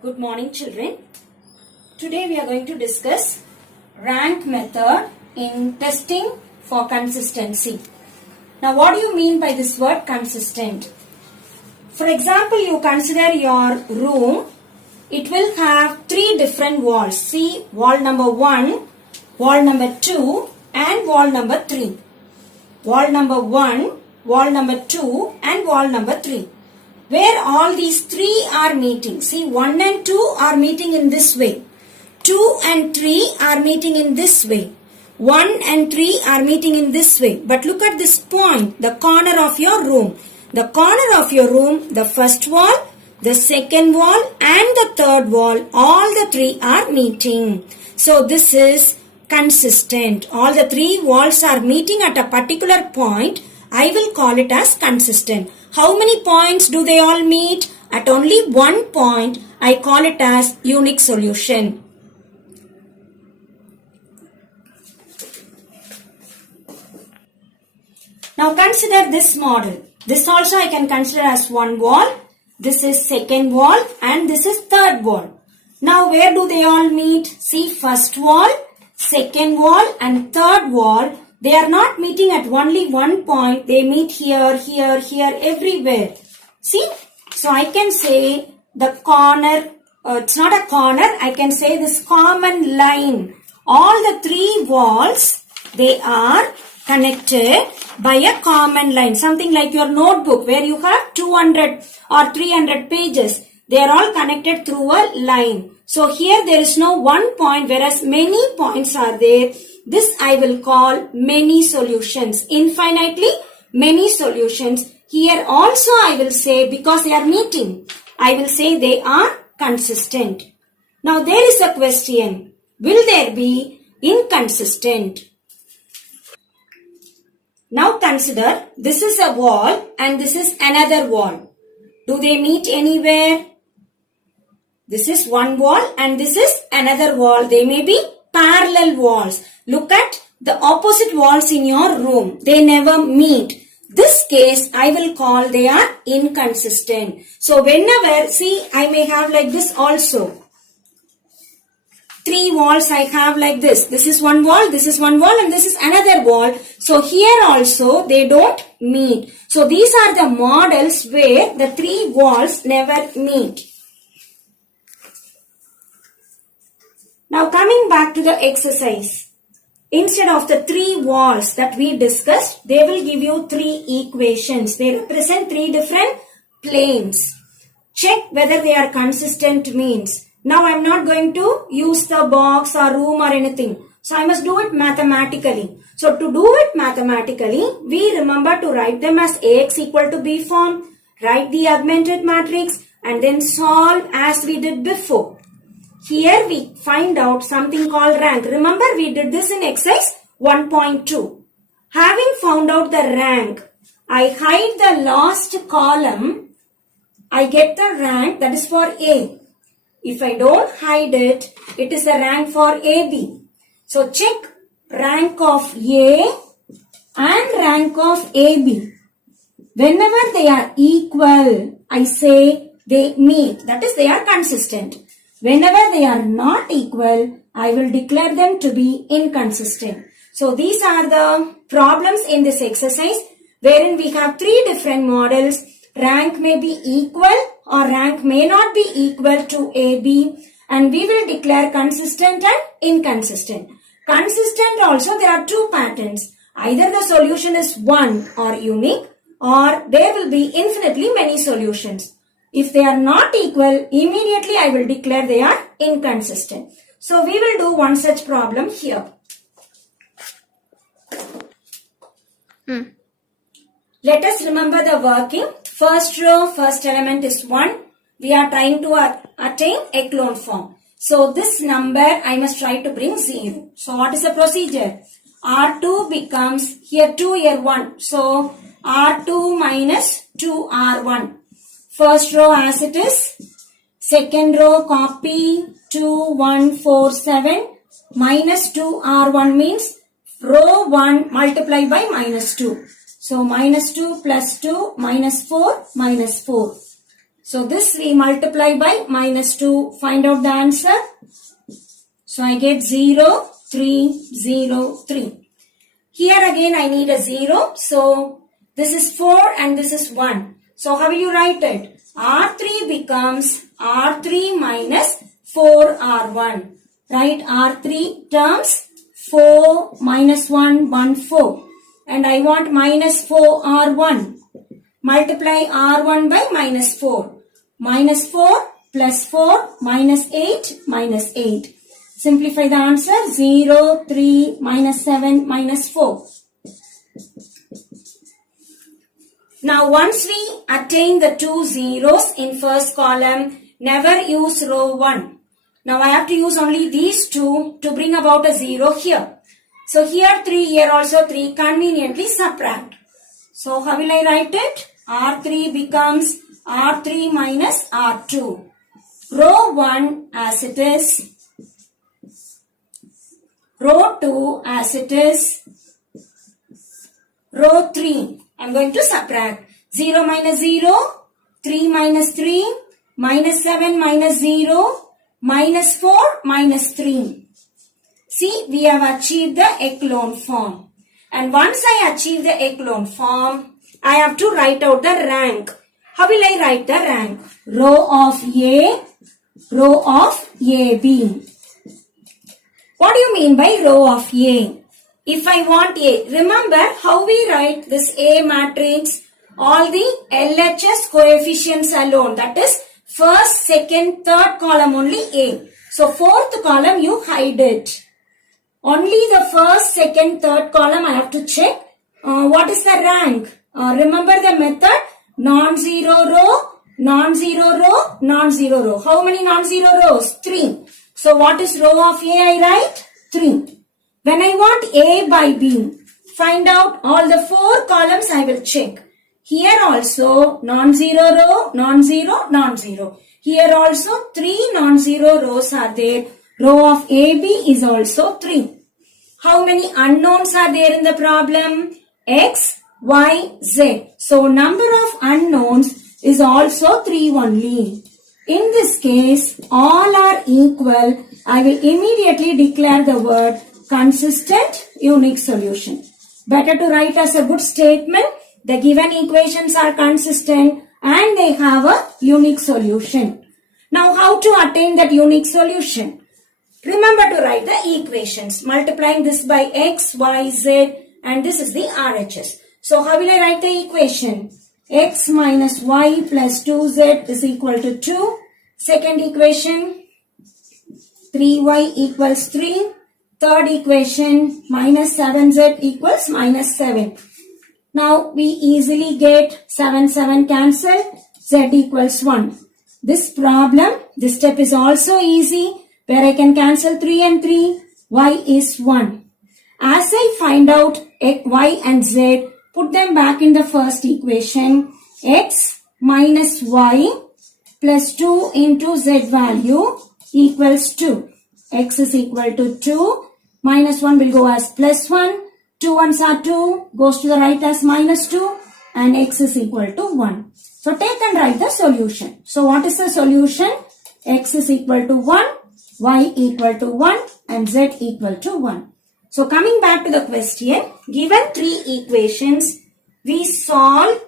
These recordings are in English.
Good morning, children. Today we are going to discuss rank method in testing for consistency. Now what do you mean by this word consistent? For example, you consider your room. It will have three different walls. See, wall number 1, wall number 2 and wall number 3. Wall number 1, wall number 2 and wall number 3. Where all these three are meeting. See, 1 and 2 are meeting in this way. 2 and 3 are meeting in this way. 1 and 3 are meeting in this way. But look at this point, the corner of your room. The corner of your room, the first wall, the second wall and the third wall, all the three are meeting. So this is consistent. All the three walls are meeting at a particular point. I will call it as consistent. How many points do they all meet? At only one point, I call it as unique solution. Now consider this model. This also I can consider as one wall. This is second wall and this is third wall. Now where do they all meet? See, first wall, second wall and third wall. They are not meeting at only one point. They meet here, here, here, everywhere. See? So I can say the corner, it's not a corner. I can say this common line. All the three walls, they are connected by a common line. Something like your notebook where you have 200 or 300 pages. They are all connected through a line. So here there is no one point, whereas many points are there. This I will call many solutions. Infinitely many solutions. Here also I will say, because they are meeting, I will say they are consistent. Now there is a question. Will there be inconsistent? Now consider, this is a wall and this is another wall. Do they meet anywhere? This is one wall and this is another wall. They may be parallel walls. Look at the opposite walls in your room. They never meet. This case I will call they are inconsistent. So whenever, see, I may have like this also. Three walls I have like this. This is one wall, this is one wall and this is another wall. So here also they don't meet. So these are the models where the three walls never meet. Now coming back to the exercise. Instead of the three walls that we discussed, they will give you three equations. They represent three different planes. Check whether they are consistent means. Now I am not going to use the box or room or anything. So I must do it mathematically. So to do it mathematically, we remember to write them as Ax equal to B form. Write the augmented matrix and then solve as we did before. Here we find out something called rank. Remember we did this in exercise 1.2. Having found out the rank, I hide the last column. I get the rank that is for A. If I don't hide it, it is a rank for AB. So check rank of A and rank of AB. Whenever they are equal, I say they meet. That is, they are consistent. Whenever they are not equal, I will declare them to be inconsistent. So these are the problems in this exercise wherein we have three different models. Rank may be equal or rank may not be equal to AB, and we will declare consistent and inconsistent. Consistent also, there are two patterns. Either the solution is one or unique, or there will be infinitely many solutions. If they are not equal, immediately I will declare they are inconsistent. So we will do one such problem here. Let us remember the working. First row, first element is 1. We are trying to attain echelon form. So this number I must try to bring 0. So what is the procedure? R2 becomes, here 2, here 1. So R2 minus 2R1. First row as it is. Second row copy 2, 1, 4, 7. Minus 2R1 means row 1 multiplied by minus 2. So minus 2 plus 2 minus 4 minus 4. So this we multiply by minus 2. Find out the answer. So I get 0, 3, 0, 3. Here again I need a 0. So this is 4 and this is 1. So how will you write it? R3 becomes R3 minus 4R1. Write R3 terms 4 minus 1, 1, 4. And I want minus 4R1. Multiply R1 by minus 4. Minus 4 plus 4 minus 8 minus 8. Simplify the answer. 0, 3, minus 7, minus 4. Now once we attain the two zeros in first column, never use row 1. Now I have to use only these two to bring about a 0 here. So here 3, here also 3, conveniently subtract. So how will I write it? R3 becomes R3 minus R2. Row 1 as it is. Row 2 as it is. Row 3. I am going to subtract. 0 minus 0. 3 minus 3. Minus 7 minus 0. Minus 4 minus 3. See, we have achieved the echelon form. And once I achieve the echelon form, I have to write out the rank. How will I write the rank? Row of A, row of AB. What do you mean by row of A? If I want A, remember how we write this A matrix? All the LHS coefficients alone. That is first, second, third column only A. So fourth column you hide it. Only the first, second, third column I have to check. What is the rank? Remember the method? Non-zero row, non-zero row, non-zero row. How many non-zero rows? 3. So what is row of A I write? 3. When I want A by B, find out all the 4 columns I will check. Here also non-zero row, non-zero, non-zero. Here also 3 non-zero rows are there. Row of AB is also 3. How many unknowns are there in the problem? X, Y, Z. So number of unknowns is also 3 only. In this case, all are equal. I will immediately declare the word consistent unique solution. Better to write as a good statement. The given equations are consistent and they have a unique solution. Now how to attain that unique solution? Remember to write the equations. Multiplying this by X, Y, Z and this is the RHS. So how will I write the equation? X minus Y plus 2Z is equal to 2. Second equation, 3Y equals 3. Third equation, minus 7Z equals minus 7. Now we easily get 7, 7 cancel, Z equals 1. This problem, this step is also easy where I can cancel 3 and 3, Y is 1. As I find out Y and Z, put them back in the first equation. X minus Y plus 2 into Z value equals 2. X is equal to 2. Minus 1 will go as plus 1. 2 ones are 2. Goes to the right as minus 2. And X is equal to 1. So take and write the solution. So what is the solution? X is equal to 1. Y equal to 1. And Z equal to 1. So coming back to the question, given 3 equations, we solve.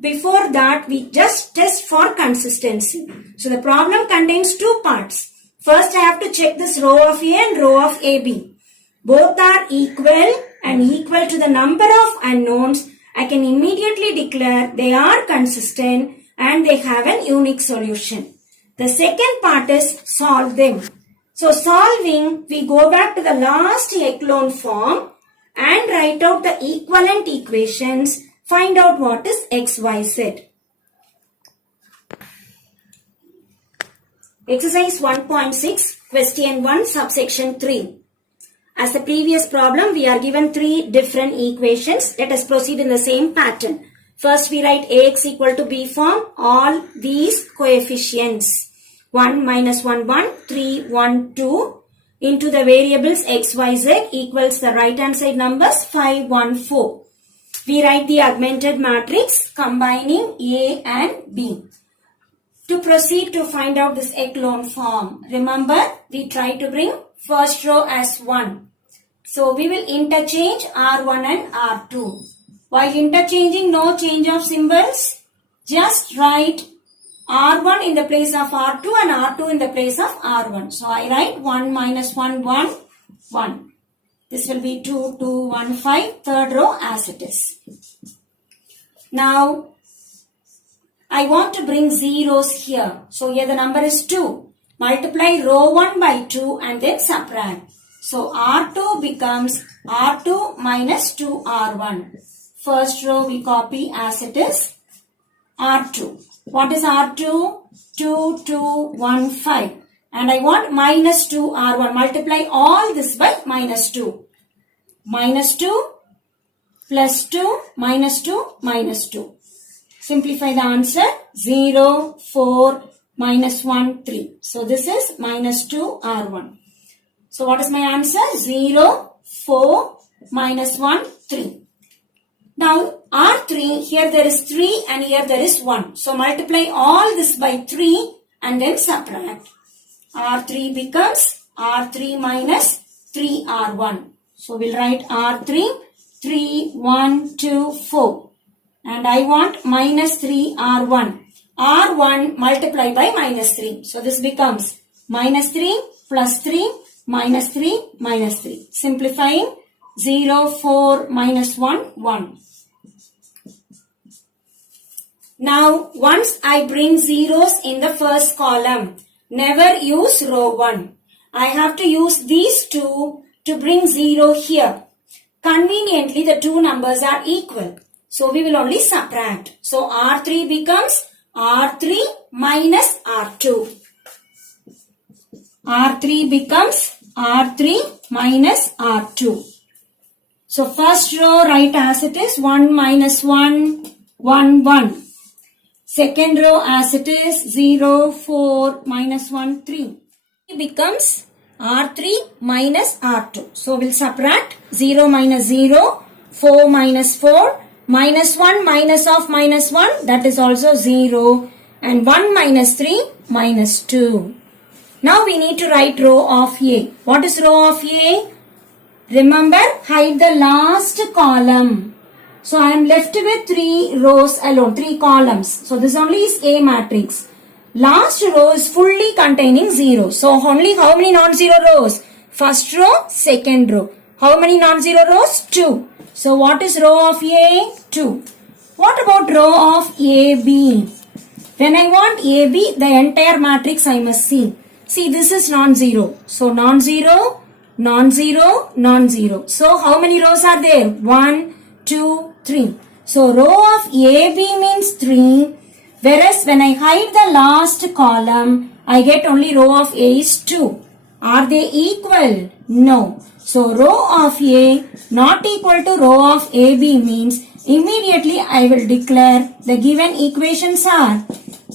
Before that, we just test for consistency. So the problem contains 2 parts. First, I have to check this row of A and row of AB. Both are equal and equal to the number of unknowns. I can immediately declare they are consistent and they have an unique solution. The second part is solve them. So solving, we go back to the last echelon form and write out the equivalent equations. Find out what is X, Y, Z. Exercise 1.6, question 1, subsection 3. As the previous problem, we are given 3 different equations. Let us proceed in the same pattern. First, we write Ax equal to B form, all these coefficients. 1, minus 1, 1, 3, 1, 2 into the variables X, Y, Z equals the right hand side numbers 5, 1, 4. We write the augmented matrix combining A and B. To proceed to find out this echelon form, remember we try to bring first row as 1. So we will interchange R1 and R2. While interchanging, no change of symbols. Just write R1 in the place of R2 and R2 in the place of R1. So I write 1 minus 1, 1, 1. This will be 2, 2, 1, 5. Third row as it is. Now, I want to bring zeros here. So here the number is 2. Multiply row 1 by 2 and then subtract. So R2 becomes R2 minus 2R1. First row we copy as it is. R2. What is R2? 2, 2, 1, 5. And I want minus 2R1. Multiply all this by minus 2. Minus 2 plus 2 minus 2 minus 2. Simplify the answer. 0, 4, minus 1, 3. So this is minus 2R1. So what is my answer? 0, 4, minus 1, 3. Now R3, here there is 3 and here there is 1. So multiply all this by 3 and then subtract. R3 becomes R3 minus 3R1. So we'll write R3, 3, 1, 2, 4. And I want minus 3R1. R1 multiply by minus 3. So this becomes minus 3 plus 3 minus 3 minus 3. Simplifying 0, 4, minus 1, 1. Now once I bring zeros in the first column, never use row 1. I have to use these two to bring 0 here. Conveniently the two numbers are equal. So we will only subtract. So R3 becomes R3 minus R2. R3 becomes R3 minus R2. So first row write as it is 1 minus 1, 1, 1. Second row as it is 0, 4, minus 1, 3. It becomes R3 minus R2. So we'll subtract 0 minus 0, 4 minus 4. Minus 1 minus of minus 1, that is also 0, and 1 minus 3 minus 2. Now we need to write row of A. What is row of A? Remember, hide the last column. So I am left with 3 rows alone, 3 columns. So this only is A matrix. Last row is fully containing 0. So only how many non-zero rows? First row, second row. How many non-zero rows? 2. So what is row of A? 2. What about row of AB? When I want AB, the entire matrix I must see. See, this is non-zero. So non-zero, non-zero, non-zero. So how many rows are there? 1, 2, 3. So row of AB means 3. Whereas when I hide the last column, I get only row of A is 2. Are they equal? No. So row of A not equal to row of AB means immediately I will declare the given equations are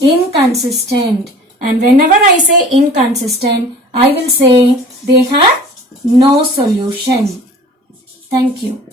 inconsistent. And whenever I say inconsistent, I will say they have no solution. Thank you.